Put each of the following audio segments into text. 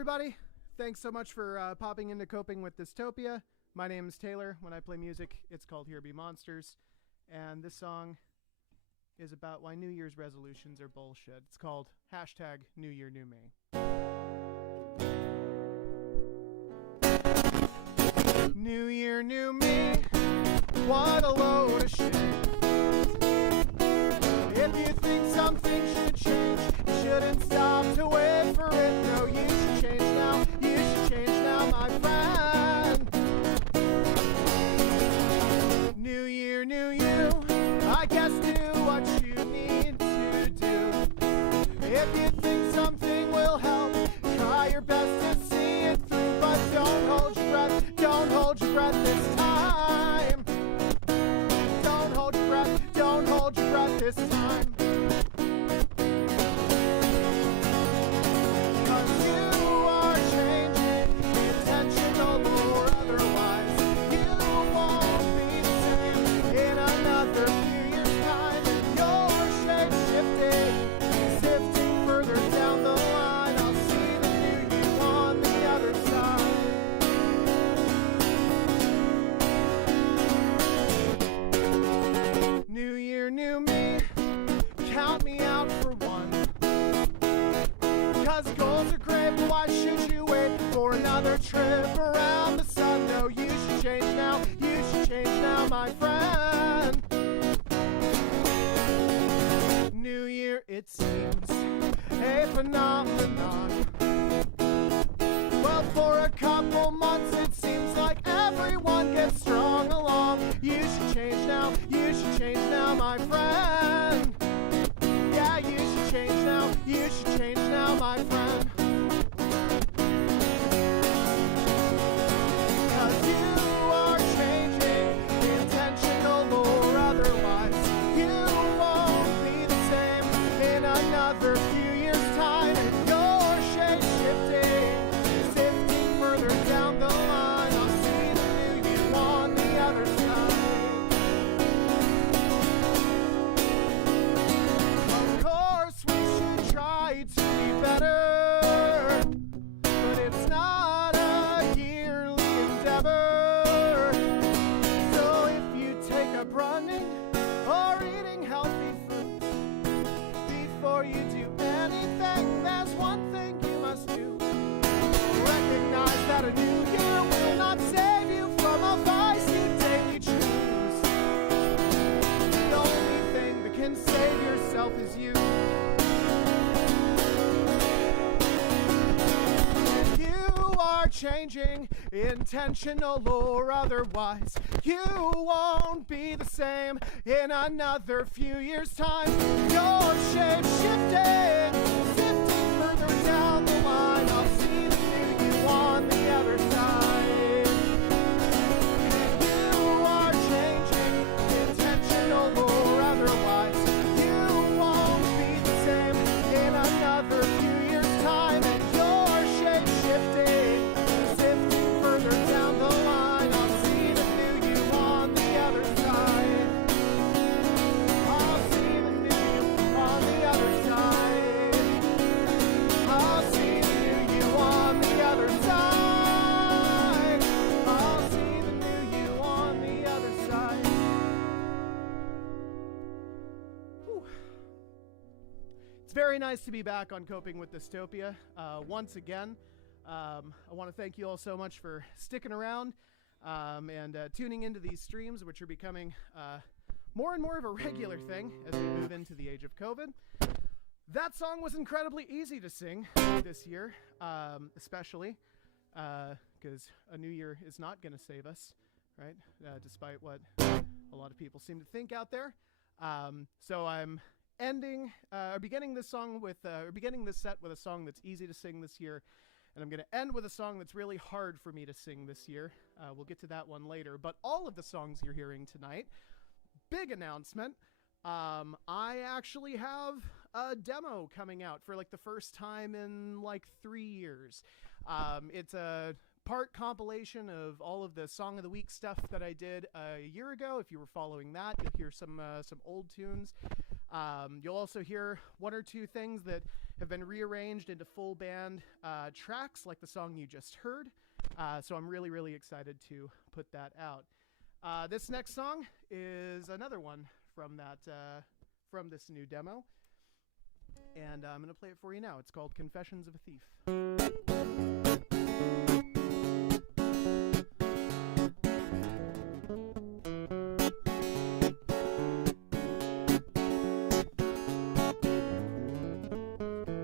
everybody. Thanks so much for popping into Coping with Dystopia. My name is Taylor. When I play music, it's called Here Be Monsters. And this song is about why New Year's resolutions are bullshit. It's called #New Year New Me. New year, new me. What a load of shit. If you think something should change, you shouldn't stop to wait for it. No, you should change now. You should change now, my friend. New year, new you. I guess do what you need to do. If you think something will help, try your best to see it through. But don't hold your breath. Don't hold your breath this time. Don't hold your breath. Don't hold your breath this time. New me, count me out for one. Cause goals are great, but why should you wait for another trip around the sun? No, you should change now, you should change now, my friend. New year, it seems a phenomenon. Well, for a couple months it seems like everyone gets strong along. You should change now, you should change now, my friend. Yeah, you should change now, you should change now, my friend. Cause you are changing, intentional or otherwise. You won't be the same in another few years' time. And you're shape-shifting, sifting further down the line. I'll see the new you on the other side. To be better, but it's not a yearly endeavor. So if you take up running or eating healthy food, before you do anything, there's one thing you must do. Recognize that a new year will not save you from a vice you daily choose. The only thing that can save yourself is you. Changing, intentional or otherwise. You won't be the same in another few years' time. You're shape-shifting, sifting further down the line. I'll see the new you on the other side. You are changing, intentional or otherwise. You won't be the same in another few years' time. And you're shape-shifting, further down the line. I'll see the new you on the other side. I'll see the new you on the other side. I'll see the new you on the other side. I'll see the new you on the other side. Whew. It's very nice to be back on Coping with Dystopia once again. I want to thank you all so much for sticking around and tuning into these streams, which are becoming more and more of a regular thing as we move into the age of COVID. That song was incredibly easy to sing this year, especially because a new year is not going to save us, right? Despite what a lot of people seem to think out there. So I'm beginning this set with a song that's easy to sing this year. And I'm going to end with a song that's really hard for me to sing this year. We'll get to that one later. But all of the songs you're hearing tonight, big announcement. I actually have a demo coming out for like the first time in like 3 years. It's a part compilation of all of the Song of the Week stuff that I did a year ago. If you were following that, you'll hear some old tunes. You'll also hear one or two things that have been rearranged into full band tracks like the song you just heard. So I'm really, really excited to put that out. This next song is another one from this new demo. And I'm going to play it for you now. It's called Confessions of a Thief.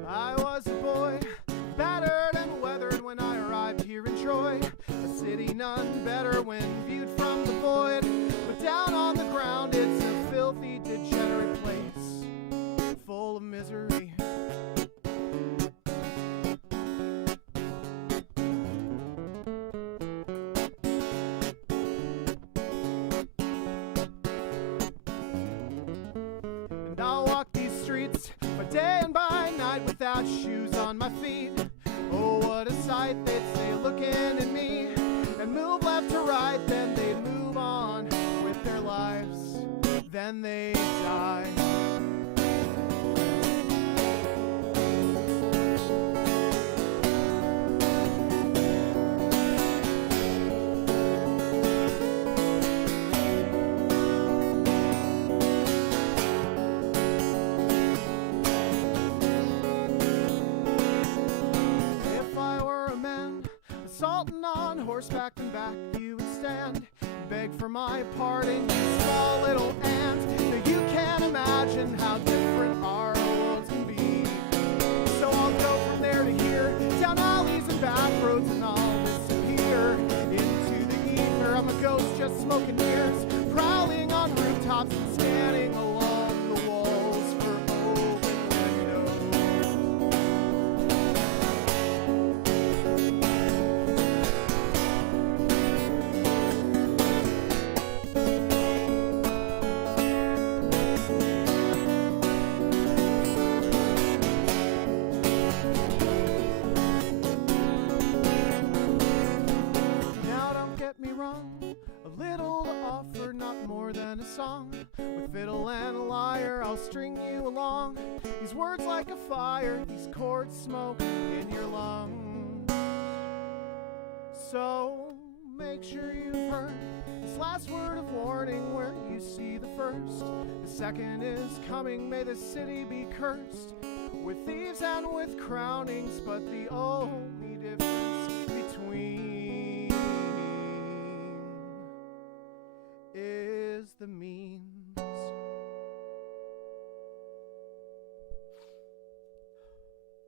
I was a boy, battered and weathered when I arrived here in Troy. A city none better when viewed from the void. But down on the ground it's a filthy, degenerate place, full of misery. And I'll walk these streets by day and by night without shoes on my feet. Oh, what a sight, they'd say looking at me, and move left to right, then they'd move on with their lives, then they'd die. Assaulting on horseback and back you would stand, beg for my pardon, you small little ant. Now you can't imagine how different our worlds can be. So I'll go from there to here, down alleys and back roads, and I'll disappear into the ether. I'm a ghost just smoking mirrors, prowling on rooftops and scanning along the walls for open windows. A little to offer, not more than a song. With fiddle and a lyre, I'll string you along. These words like a fire, these chords smoke in your lungs. So make sure you've heard this last word of warning where you see the first. The second is coming, may the city be cursed with thieves and with crownings, but the only difference between is the means.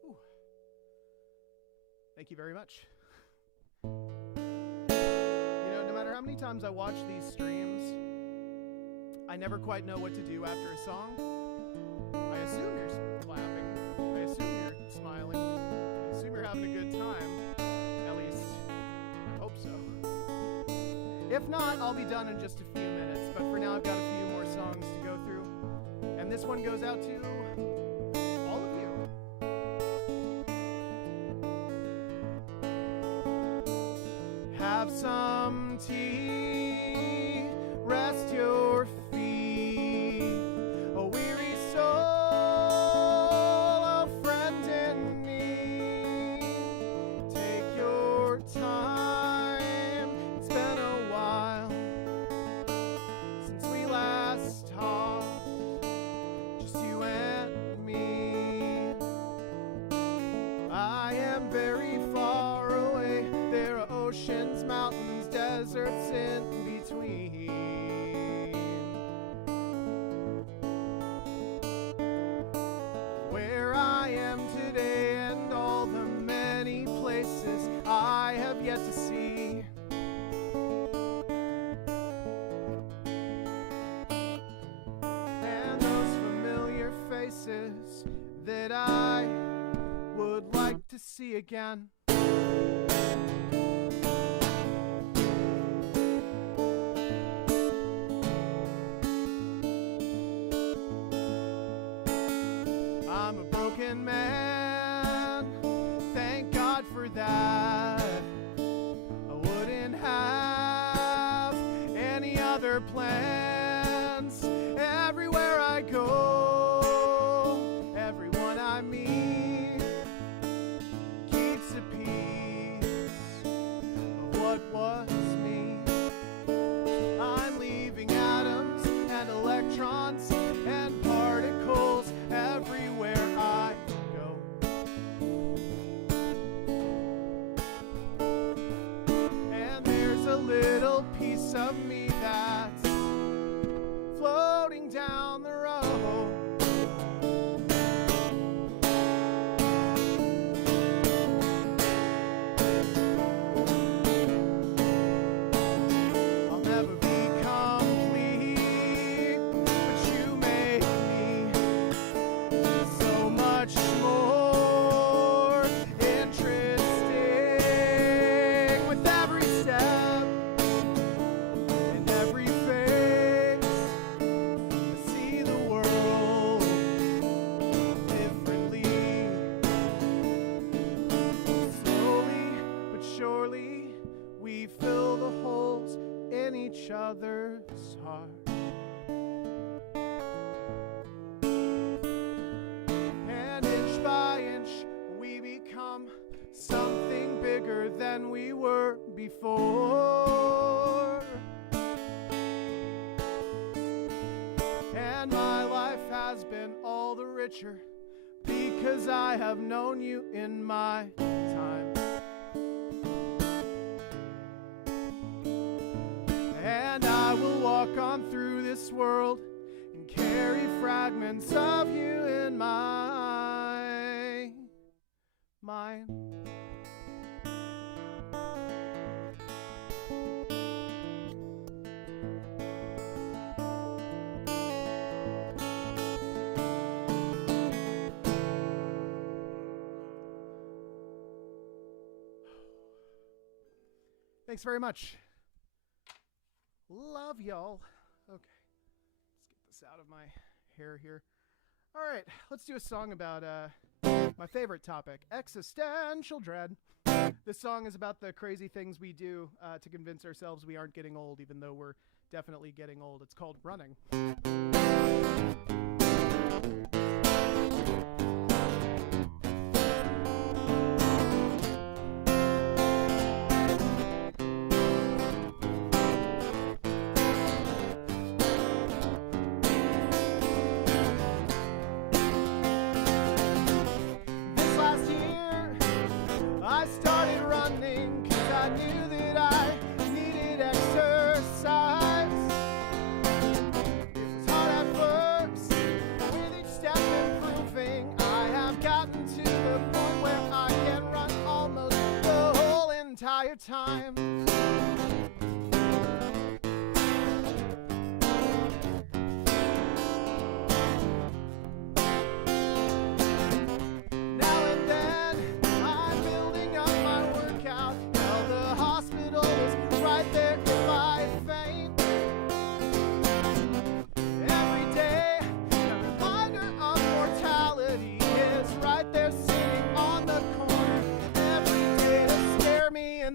Ooh. Thank you very much. You know, no matter how many times I watch these streams, I never quite know what to do after a song. I assume you're clapping. I assume you're smiling. I assume you're having a good time. At least, I hope so. If not, I'll be done in just a few minutes, but for now I've got a few more songs to go through. And this one goes out to all of you. Have some tea, rest your feet, a weary soul, a friend in need. Take your time, it's been a while since we last talked, just you and me. I am very far away, there are oceans, mountains, deserts in between. Where I am today and all the many places I have yet to see. And those familiar faces that I would like to see again. I'm a broken man, thank God for that. I wouldn't have any other plans. Everywhere I go, everyone I meet little piece of me that's floating down the road. I'll never be complete, but you make me so much more interesting with every step and every face. I see the world differently. Slowly but surely, we fill the holes in each other's heart. And inch by inch, we become something bigger than we were before. And my life has been all the richer because I have known you in my time. And I will walk on through this world and carry fragments of you in my mind. Thanks very much. Love y'all. Okay, let's get this out of my hair here. All right, let's do a song about my favorite topic, existential dread. This song is about the crazy things we do to convince ourselves we aren't getting old, even though we're definitely getting old. It's called Running. I started running because I knew that I needed exercise. It was hard at first, with each step improving. I have gotten to the point where I can run almost the whole entire time.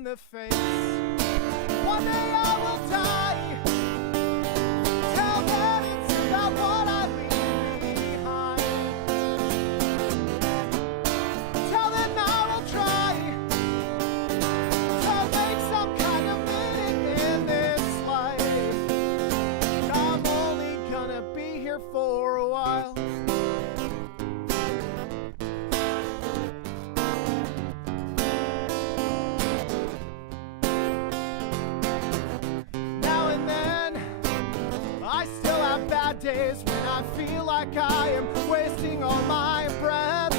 The face. One day I will die. Tell them it's about what I leave behind. Tell them I will try to make some kind of meaning in this life. I'm only gonna be here for a while. Days when I feel like I am wasting all my breath.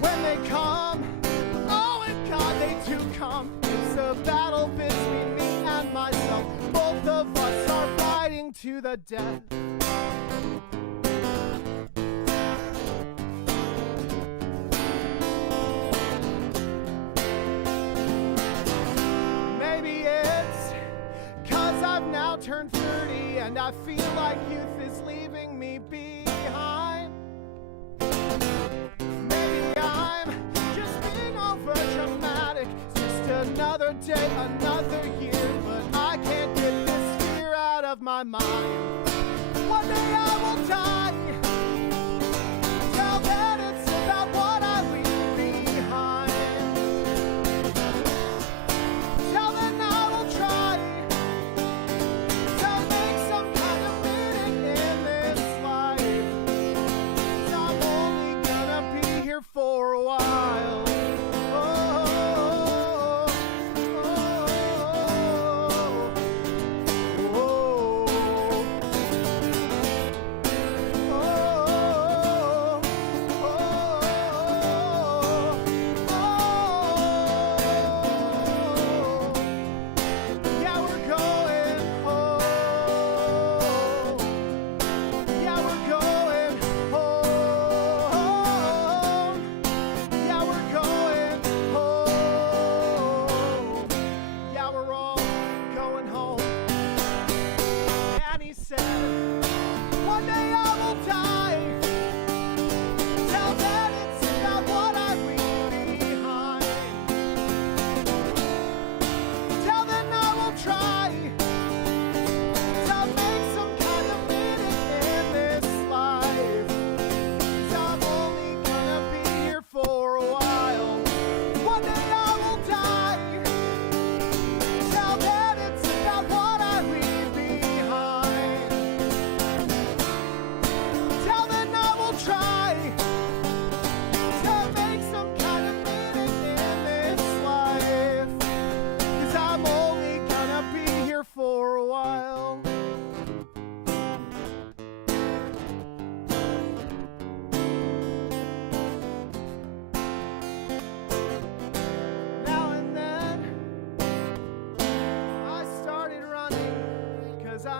When they come, oh and God, they do come. It's a battle between me and myself. Both of us are fighting to the death. Maybe it's 'cause I've now turned 30 and I feel like youth is leaving me behind. Maybe I'm just being over dramatic. It's just another day, another year, but I can't get this fear out of my mind. One day I will die. Tell that it's about what I leave behind. Tell them I will try to make some kind of meaning in this life. 'Cause I'm only gonna be here for a while. Oh, oh, oh, oh.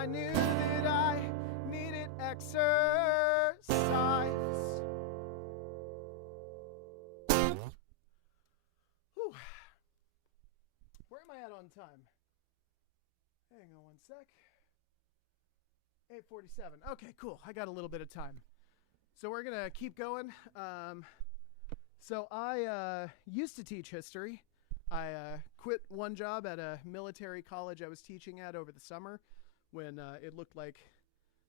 I knew that I needed exercise. Whew. Where am I at on time? Hang on one sec. 8:47. Okay, cool. I got a little bit of time. So we're going to keep going. So I used to teach history. I quit one job at a military college I was teaching at over the summer when it looked like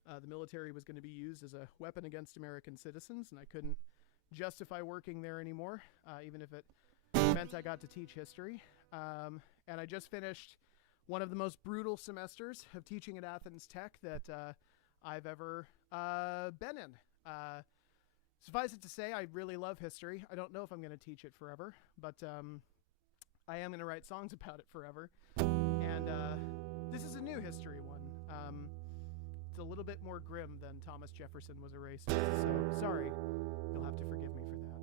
the military was going to be used as a weapon against American citizens, and I couldn't justify working there anymore, even if it meant I got to teach history. And I just finished one of the most brutal semesters of teaching at Athens Tech that I've ever been in. Suffice it to say, I really love history. I don't know if I'm going to teach it forever, but I am going to write songs about it forever. And this is a new history one. It's a little bit more grim than Thomas Jefferson was a racist, so sorry. You'll have to forgive me for that.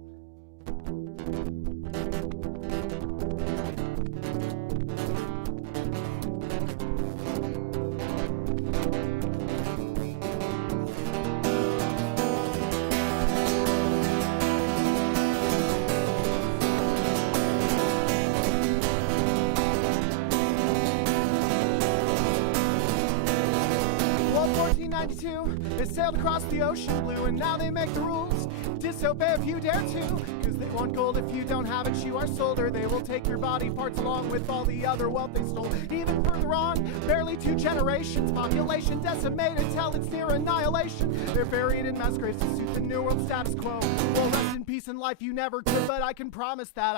1492, they sailed across the ocean blue, and now they make the rules. Disobey if you dare to, cause they want gold if you don't have it, you are sold, or they will take your body parts along with all the other wealth they stole. Even further on, barely 2 generations, population decimated till it's near annihilation. They're buried in mass graves to suit the new world status quo. Well, rest in peace in life you never could, but I can promise that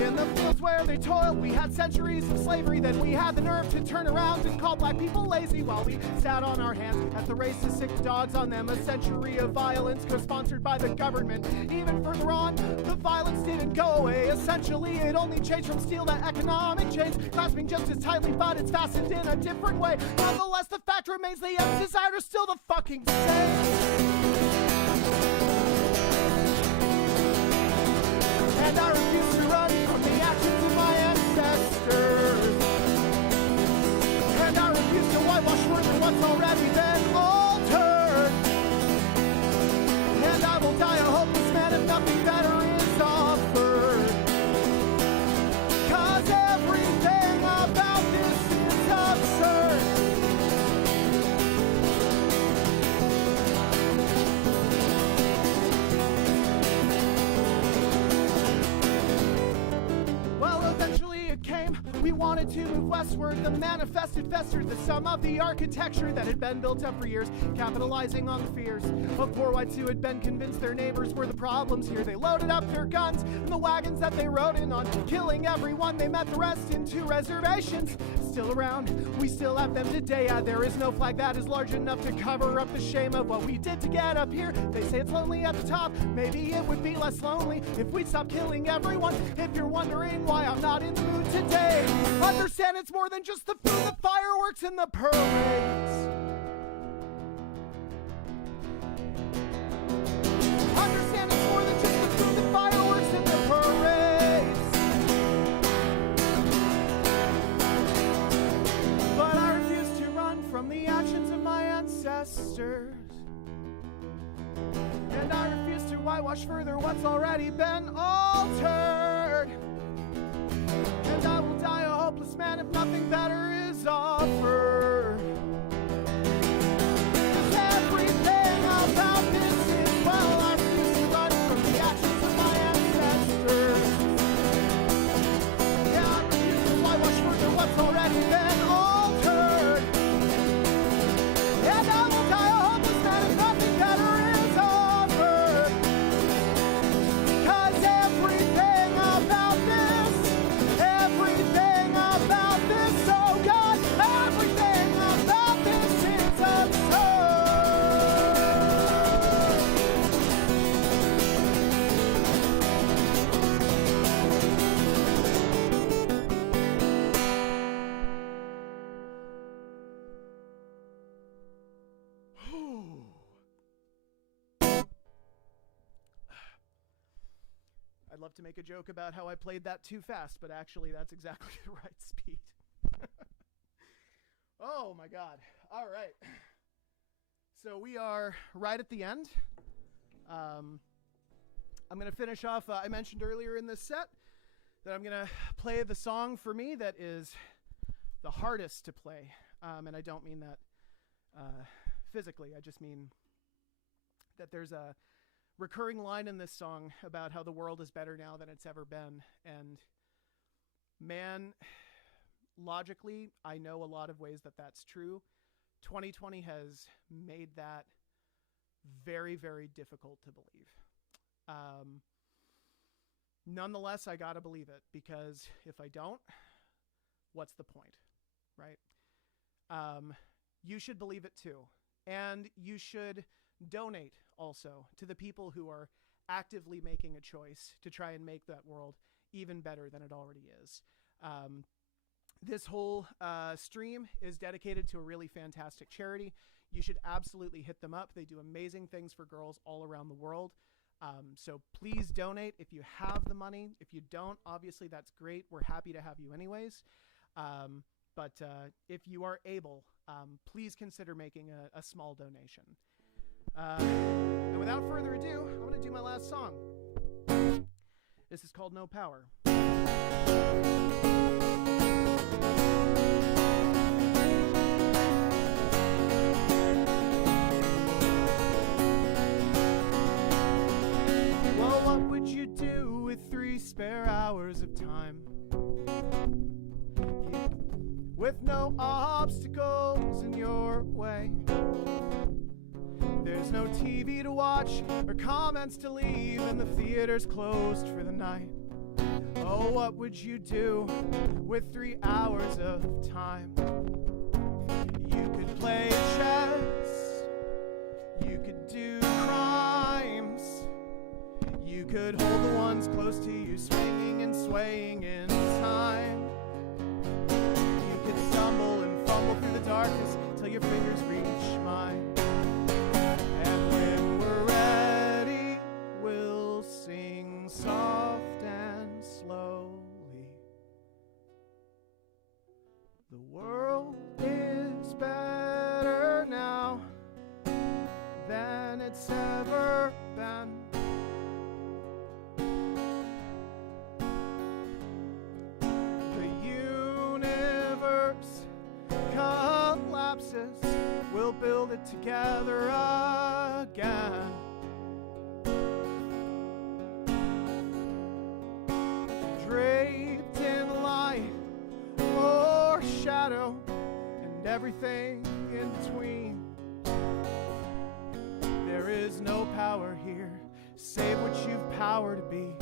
in the fields where they toiled, we had centuries of slavery. Then we had the nerve to turn around and call black people lazy while we sat on our hands at the racist sick dogs on them. A century of violence co-sponsored by the government. Even further on, the violence didn't go away. Essentially, it only changed from steel to economic chains, clasping just as tightly, but it's fastened in a different way. Nonetheless, the fact remains the ends desired are still the fucking same. And I refuse to run from the actions of my ancestors. And I refuse to whitewash further what's already been altered. And I will die a hopeless man if nothing better is offered. Cause everything about this is absurd. We wanted to move westward. The manifested festered the sum of the architecture that had been built up for years, capitalizing on the fears of poor whites who had been convinced their neighbors were the problems here. They loaded up their guns and the wagons that they rode in on, killing everyone. They met the rest in 2 reservations. Still around, we still have them today. There is no flag that is large enough to cover up the shame of what we did to get up here. They say it's lonely at the top. Maybe it would be less lonely if we'd stop killing everyone. If you're wondering why I'm not in the mood today, understand it's more than just the food, the fireworks, and the parades. Understand it's more than just the food, the fireworks, and the parades. But I refuse to run from the actions of my ancestors. And I refuse to whitewash further what's already been altered. And I will die a hopeless man if nothing better is offered. 'Cause everything about this is, well, I refuse to run from the actions of my ancestors. Yeah, I refuse to whitewash further what's already been altered. And I will die a hopeless man if nothing better is offered. 'Cause everything about this, oh God, everything I'd love to make a joke about how I played that too fast, but actually that's exactly the right speed. Oh my God. All right. So we are right at the end. I'm going to finish off. I mentioned earlier in this set that I'm going to play the song for me that is the hardest to play. And I don't mean that physically. I just mean that there's a recurring line in this song about how the world is better now than it's ever been. And man, logically, I know a lot of ways that that's true. 2020 has made that very, very difficult to believe. Nonetheless, I gotta believe it, because if I don't, what's the point, right? You should believe it too. And you should donate also to the people who are actively making a choice to try and make that world even better than it already is. This whole stream is dedicated to a really fantastic charity. You should absolutely hit them up. They do amazing things for girls all around the world. So please donate if you have the money. If you don't, obviously that's great. We're happy to have you anyways. But if you are able, please consider making a small donation. And without further ado, I'm going to do my last song. This is called No Power. Well, what would you do with 3 spare hours of time? With no obstacles in your way. There's no TV to watch or comments to leave, and the theater's closed for the night. Oh, what would you do with 3 hours of time? You could play chess, you could do crimes, you could hold the ones close to you, swinging and swaying in time. You could stumble and fumble through the darkness till your fingers reach mine. And when we're ready, we'll sing soft and slowly. The world is better now than it's ever been. The universe collapses, we'll build it together again. Draped in light or shadow and everything in between. There is no power here save what you've power to be.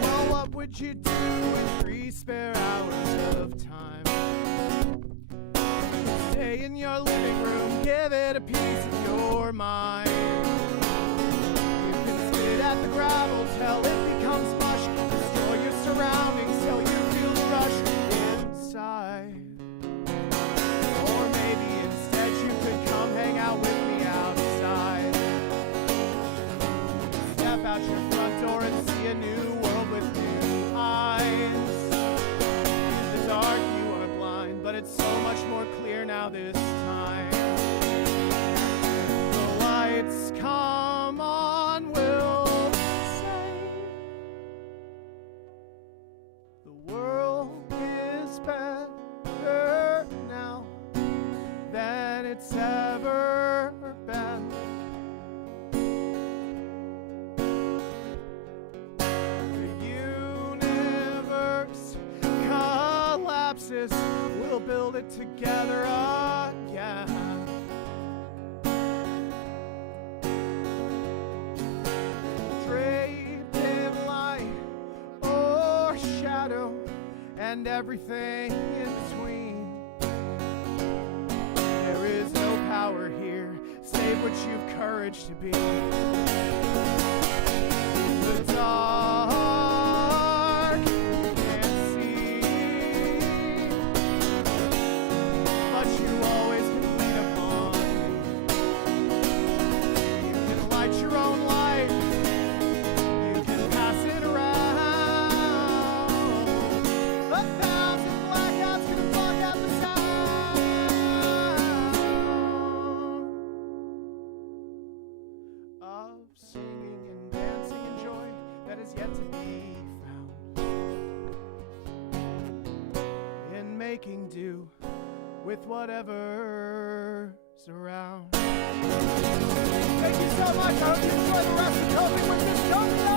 Well, what would you do with 3 spare hours of time? Stay in your living room, give it a piece of your mind. You can spit at the gravel till it becomes mush. Destroy your surroundings till you feel the rush inside. Or maybe instead you could come hang out with me outside. Step out your front door and see a new world with new eyes. In the dark you are blind, but it's so much more clear now this time. The lights come on, we'll say the world is better now than it's ever been. The universe collapses, we'll build it together again. Draped in light or shadow and everything in between. There is no power here save what you've courage to be. The dark you can't see. singing and dancing in joy that is yet to be found, in making do with whatever's around. Thank you so much. I hope you enjoy the rest of Coping with Dystopia.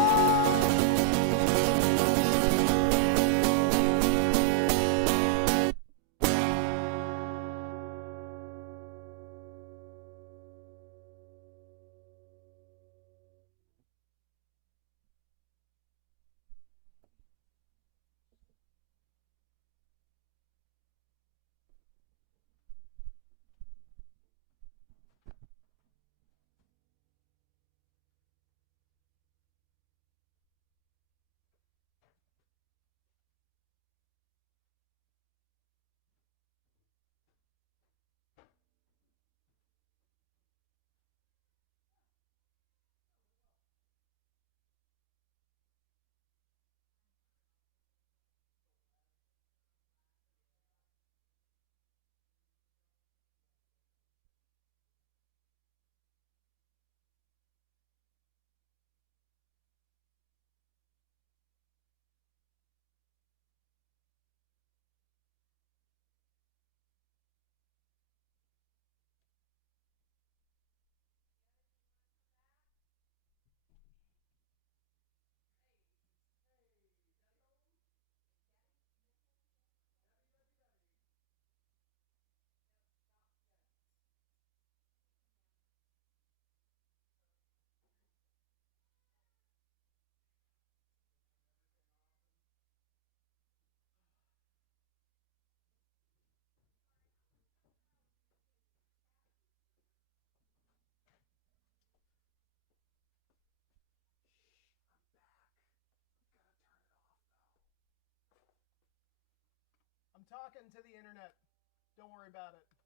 I'm talking to the internet. Don't worry about it.